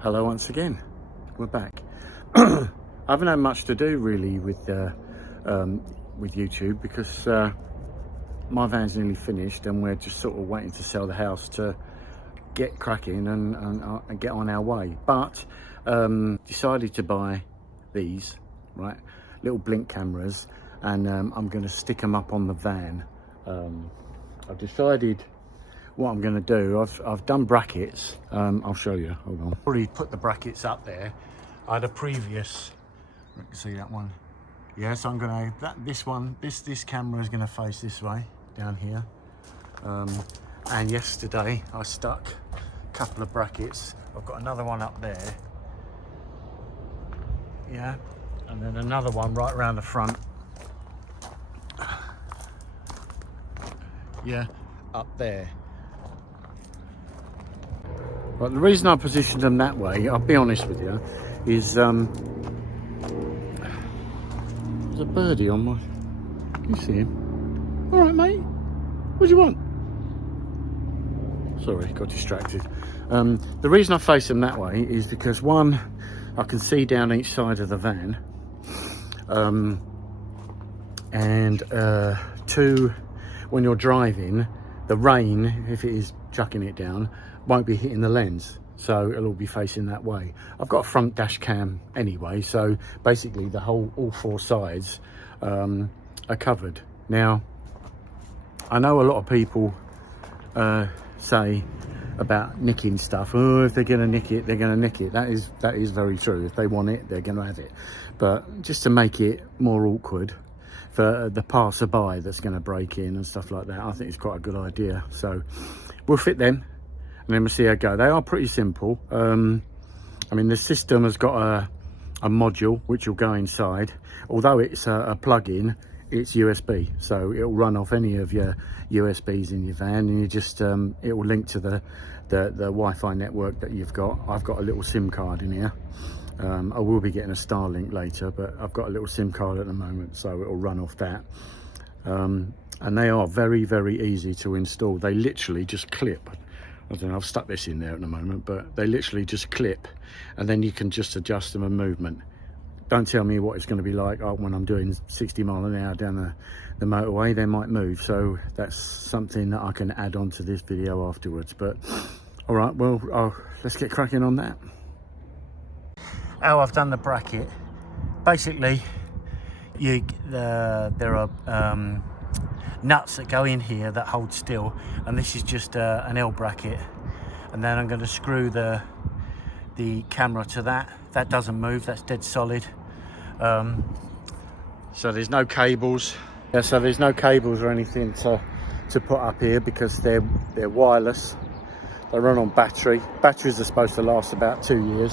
Hello once again, we're back. I haven't had much to do really with YouTube because my van's nearly finished and we're just sort of waiting to sell the house to get cracking and get on our way. But decided to buy these, right, little blink cameras, and I'm going to stick them up on the van. I've decided what I'm going to do. I've done brackets. I'll show you, hold on. Already put the brackets up there. I had a previous, you can see that one. Yeah, so I'm going to, this camera is going to face this way down here. And yesterday I stuck a couple of brackets. I've got another one up there. Yeah, and then another one right around the front. Yeah, up there. But the reason I positioned them that way, I'll be honest with you, is there's a birdie on my, can you see him? All right, mate, what do you want? Sorry, got distracted. The reason I face them that way is because one, I can see down each side of the van, and two, when you're driving, the rain, if it is chucking it down, won't be hitting the lens, so it'll all be facing that way. I've got a front dash cam anyway, so basically the all four sides are covered. Now, I know a lot of people say about nicking stuff. Oh, if they're going to nick it, they're going to nick it. That is very true. If they want it, they're going to have it. But just to make it more awkward for the passerby that's going to break in and stuff like that, I think it's quite a good idea. So we'll fit them and then we'll see how it goes. They are pretty simple. I mean, the system has got a module which will go inside. Although it's a plug-in, it's USB, so it'll run off any of your USBs in your van, and you just it will link to the Wi-Fi network that you've got. I've got a little SIM card in here. I will be getting a Starlink later, but I've got a little SIM card at the moment, so it'll run off that. And they are very, very easy to install. They literally just clip. I don't know, I've stuck this in there at the moment, but they literally just clip, and then you can just adjust them and movement. Don't tell me what it's going to be like when I'm doing 60 mile an hour down the motorway. They might move, so that's something that I can add on to this video afterwards. But all right, well, let's get cracking on that. How I've done the bracket, basically there are nuts that go in here that hold still, and this is just an L bracket, and then I'm going to screw the camera to that doesn't move, that's dead solid. So there's no cables, so there's no cables or anything to put up here because they're wireless. They run on battery. Batteries are supposed to last about 2 years.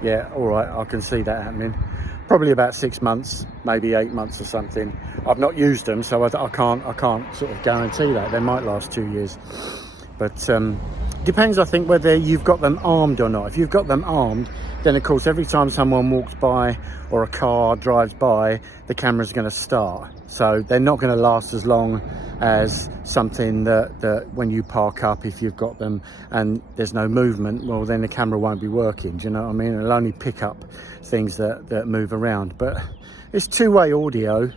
Yeah, all right, I can see that happening. Probably about 6 months, maybe 8 months or something. I've not used them, so I can't sort of guarantee that. They might last 2 years, but depends, I think, whether you've got them armed or not. If you've got them armed, then of course every time someone walks by or a car drives by, the camera's going to start. So they're not going to last as long as something that when you park up, if you've got them and there's no movement, well, then the camera won't be working. Do you know what I mean? It'll only pick up things that move around. But it's two-way audio.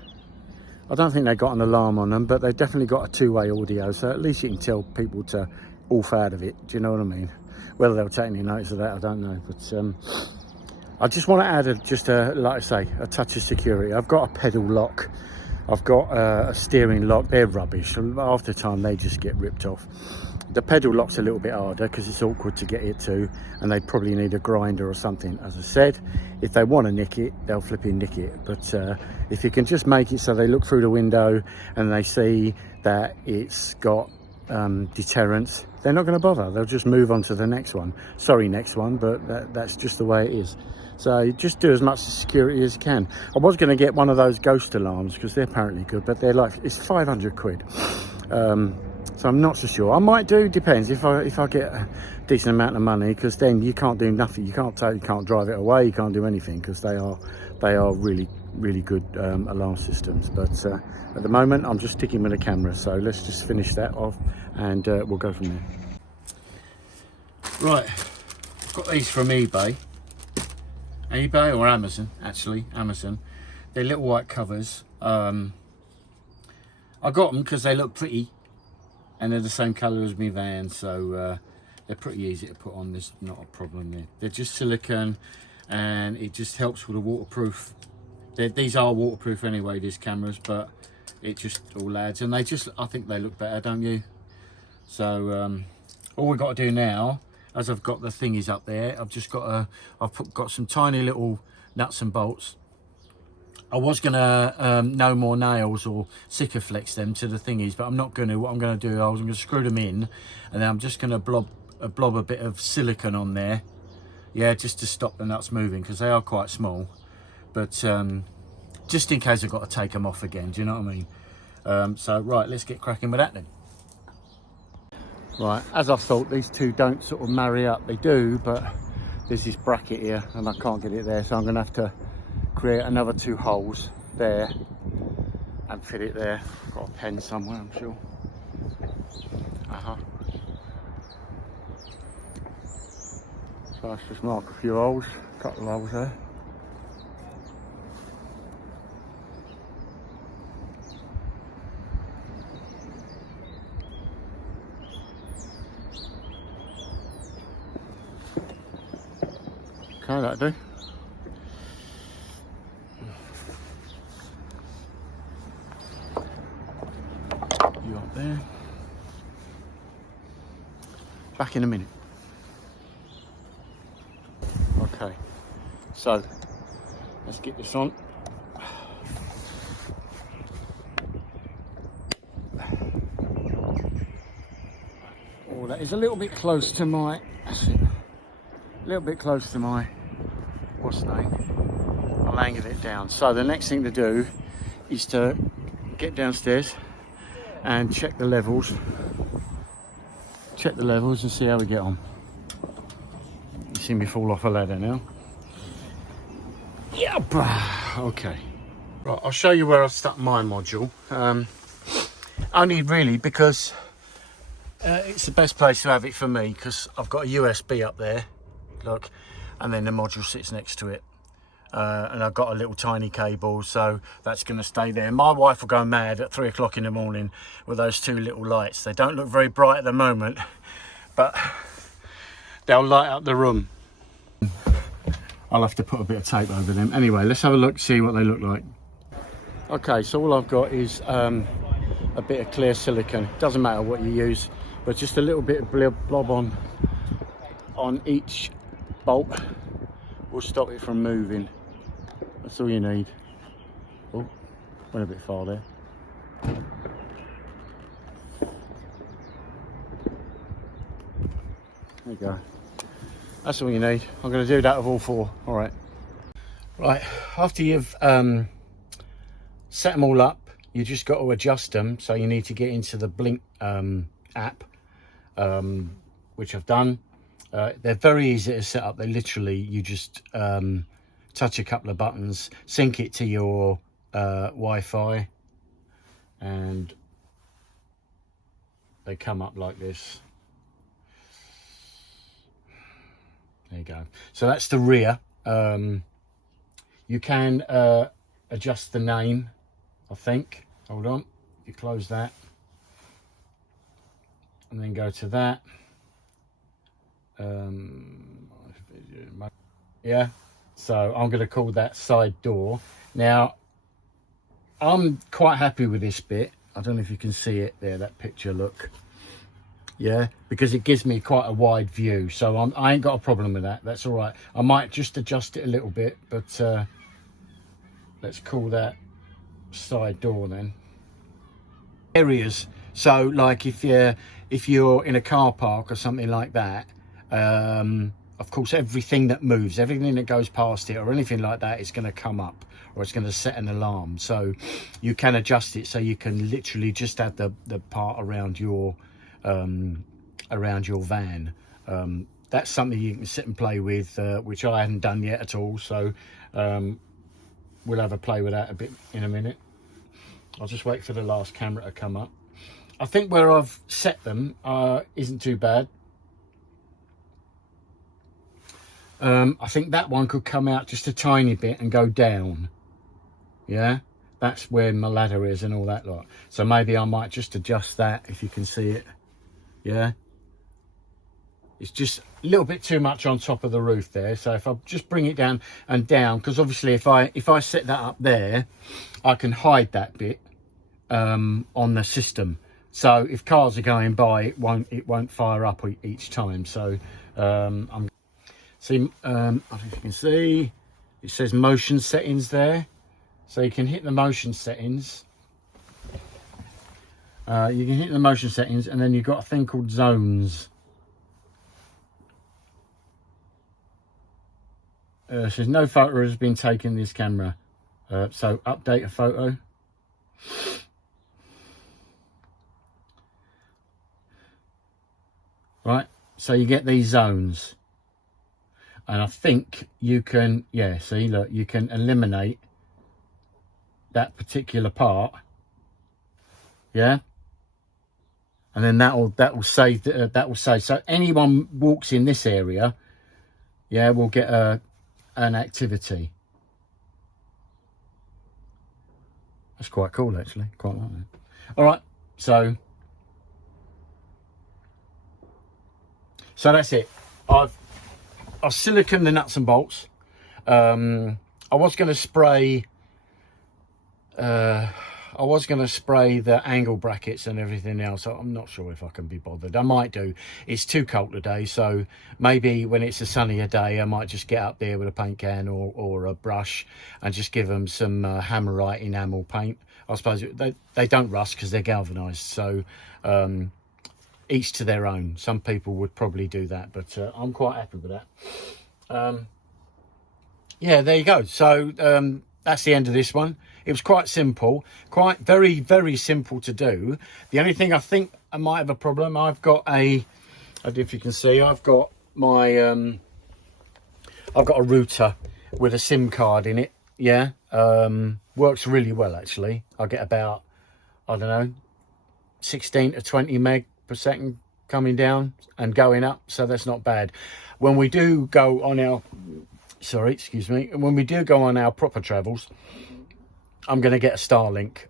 I don't think they've got an alarm on them, but they've definitely got a two-way audio, so at least you can tell people to off out of it. Do you know what I mean? Whether they'll take any notice of that, I don't know. But I just want to add like I say, a touch of security. I've got a pedal lock. I've got a steering lock. They're rubbish. Half the time they just get ripped off. The pedal lock's a little bit harder because it's awkward to get it to, and they probably need a grinder or something. As I said, if they want to nick it, they'll flipping nick it. But if you can just make it so they look through the window and they see that it's got deterrence, they're not going to bother. They'll just move on to the next one. Sorry, next one, but that's just the way it is. So just do as much security as you can. I was going to get one of those ghost alarms because they're apparently good, but they're like, it's 500 quid. So I'm not so sure. I might do, depends if I get a decent amount of money, because then you can't do nothing. You can't drive it away. You can't do anything because they are really, really good alarm systems. But at the moment, I'm just sticking with the camera. So let's just finish that off, and we'll go from there. Right, Got these from eBay or Amazon, actually, Amazon. They're little white covers. I got them because they look pretty and they're the same colour as my van, so they're pretty easy to put on. There's not a problem there. They're just silicone and it just helps with the waterproof. These are waterproof anyway, these cameras, but it just all adds, and they just, I think they look better, don't you? So all we've got to do now, as I've got the thingies up there, I've just got got some tiny little nuts and bolts. I was gonna no more nails or Sikaflex them to the thingies, but I'm not gonna. What I'm gonna do, I'm gonna screw them in, and then I'm just gonna blob a bit of silicone on there, yeah, just to stop the nuts moving, because they are quite small. But just in case I've got to take them off again, do you know what I mean? So right, let's get cracking with that then. Right, as I thought, these two don't sort of marry up. They do, but there's this bracket here and I can't get it there, so I'm gonna have to create another 2 holes there and fit it there. Got a pen somewhere, I'm sure. So let's just mark a few holes, a couple of holes there. Okay, that'll do. You up there. Back in a minute. Okay, so let's get this on. Oh, that is a little bit close to my, that's it. A little bit close to my, what's the name? I'll angle it down. So the next thing to do is to get downstairs and check the levels. Check the levels and see how we get on. You see me fall off a ladder now. Yep. Okay. Right, I'll show you where I've stuck my module. Only really because it's the best place to have it for me, because I've got a USB up there. Look, and then the module sits next to it, and I've got a little tiny cable, so that's going to stay there. My wife will go mad at 3 o'clock in the morning with those 2 little lights. They don't look very bright at the moment, but they'll light up the room. I'll have to put a bit of tape over them. Anyway, let's have a look, see what they look like. Okay, so all I've got is a bit of clear silicone. Doesn't matter what you use, but just a little bit of blob on each bolt will stop it from moving. That's all you need. Oh, went a bit far there. There you go. That's all you need. I'm going to do that with all 4. All right. Right, after you've set them all up, you just got to adjust them. So you need to get into the Blink app, which I've done. They're very easy to set up. They literally, you just touch a couple of buttons, sync it to your Wi-Fi, and they come up like this. There you go. So that's the rear. You can adjust the name, I think. Hold on. You close that and then go to that. Yeah, so I'm going to call that side door. Now I'm quite happy with this bit. I don't know if you can see it there, that picture, look. Yeah, because it gives me quite a wide view, so I ain't got a problem with that. That's all right. I might just adjust it a little bit, but let's call that side door then. Areas, so like if you're in a car park or something like that, of course everything that moves, everything that goes past it or anything like that is going to come up, or it's going to set an alarm. So you can adjust it so you can literally just add the part around your van. That's something you can sit and play with, which I haven't done yet at all, so we'll have a play with that a bit in a minute. I'll just wait for the last camera to come up. I think where I've set them isn't too bad. I think that one could come out just a tiny bit and go down. Yeah, that's where my ladder is and all that lot. So maybe I might just adjust that, if you can see it. Yeah, it's just a little bit too much on top of the roof there. So if I just bring it down and down, because obviously if I set that up there, I can hide that bit on the system. So if cars are going by, it won't fire up each time. So I'm see, I don't know if you can see, it says motion settings there. So you can hit the motion settings. You can hit the motion settings, and then you've got a thing called zones. Says no photo has been taken in this camera. So update a photo. Right, so you get these zones. And I think you can, yeah, see, look, you can eliminate that particular part. Yeah. And then that will save, that will say, so anyone walks in this area, yeah, will get an activity. That's quite cool, actually. Quite like that. All right, so that's it. I've siliconed the nuts and bolts. I was going to spray. I was going to spray the angle brackets and everything else. I'm not sure if I can be bothered. I might do. It's too cold today, so maybe when it's a sunnier day, I might just get up there with a paint can or a brush and just give them some Hammerite enamel paint. I suppose they don't rust because they're galvanised, so each to their own. Some people would probably do that, but I'm quite happy with that. Yeah, there you go. So that's the end of this one. It was quite simple, quite very, very simple to do. The only thing I think I might have a problem, I've got a, I don't know if you can see, I've got my, I've got a router with a SIM card in it. Yeah, works really well actually. I get about, I don't know, 16 to 20 meg per second coming down and going up, so that's not bad. When we do go on our, sorry, excuse me, when we do go on our proper travels, I'm going to get a Starlink.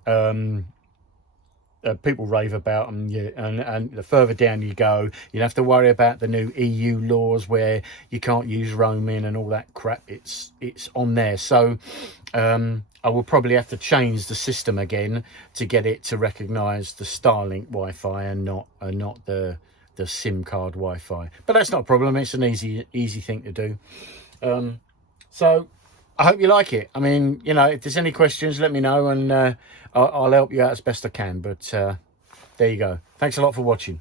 People rave about them, yeah, and the further down you go, you don't have to worry about the new EU laws where you can't use roaming and all that crap. It's on there. So I will probably have to change the system again to get it to recognise the Starlink Wi-Fi and not the SIM card Wi-Fi. But that's not a problem. It's an easy thing to do. So I hope you like it. I mean, you know, if there's any questions, let me know, and I'll help you out as best I can. But there you go. Thanks a lot for watching.